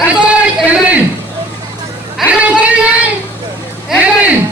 Amen. Amen. Amen.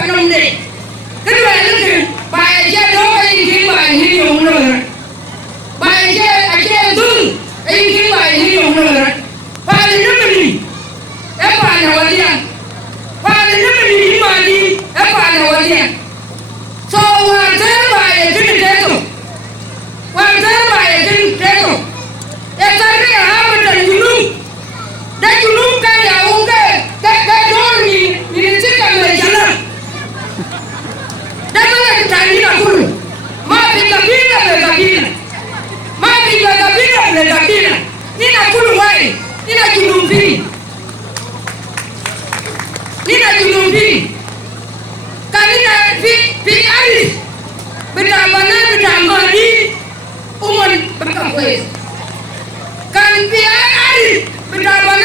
phải nông đi cái này nó kì bài chơi đó cái gì bài hy vọng rồi bài chơi tương cái bài hy vọng rồi bài này nó mình em bài nào đi à bài này nó mình mà đi em bài nào đi à so hoàn thế bài trên thế rồi hoàn thế bài trên thế rồi em thấy cái hả mình trần luôn đây luôn cái nhà ông cái đó nhìn chiếc cả người chẳng là đây mới là cái trại đi nào kulu mà bị gặp đi là người gặp đi này mà bị gặp đi là người gặp đi này ni na kulu vậy ni na chulum phi cái này phi ai bây giờ mà đi umon bắt gặp quê cái phi ai bây giờ mà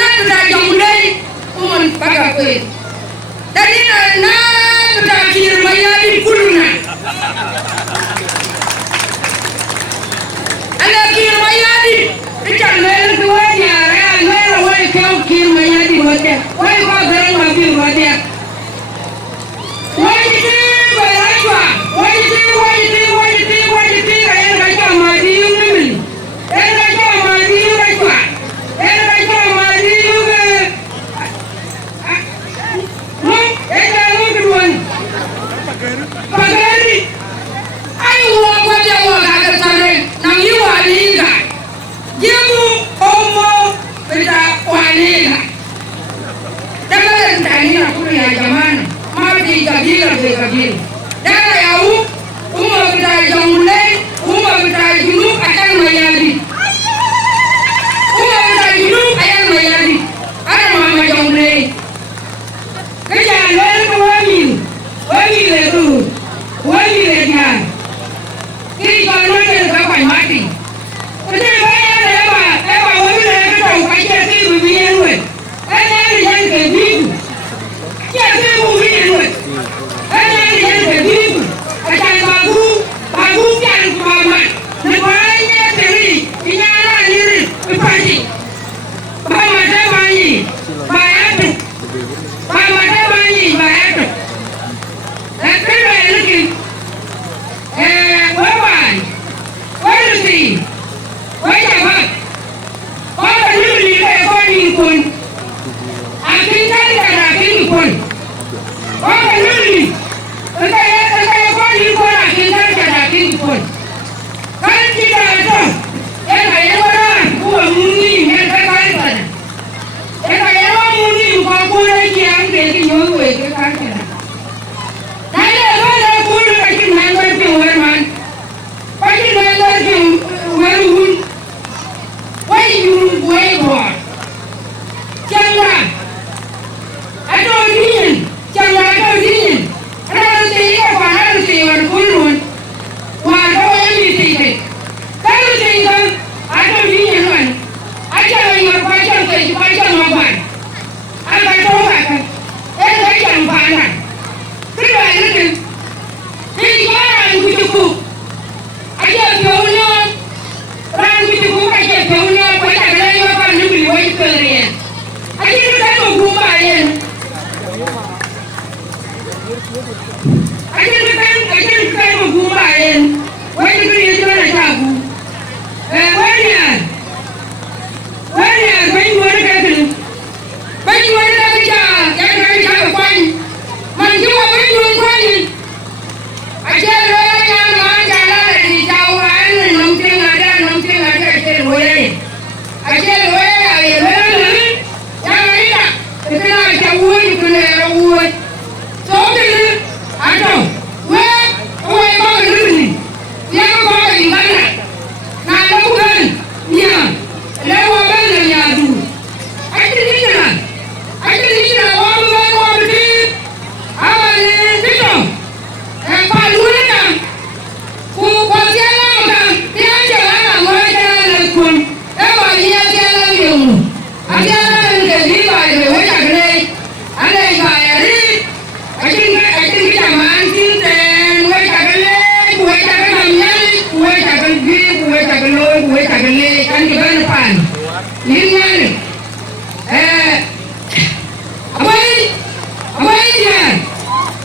dòng đây umon bắt gặp quê đây là na bây giờ kiri maya di kulu na ana kiri maya di Richard Mel kuat ya, Mel awak kau kiri maya di hotel, awak kau gerang mabi hotel. Awak itu berapa? Awak itu yang raja madi umil, yang raja madi berapa? Yang raja madi umil, yang raja kedua. Pagari, ayo awak dia awak agak sana, nang iwa ni kan. Jemu omo beda wanita. Dalam tani aku ni zaman mati kabila kabila. Dalam yau umur beda Nimule, umur beda junub akan mayari. Umur beda junub akan mayari. Ada mama Nimule. Kerja lalu wangi letu, wangi lejan. Kiri kalau dia dapat mati. Kerja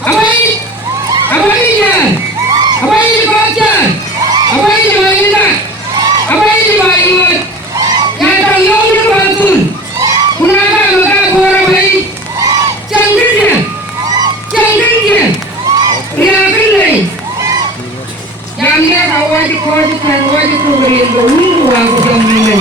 Away! wajikan wajib kuberi yang berungu aku yang minum.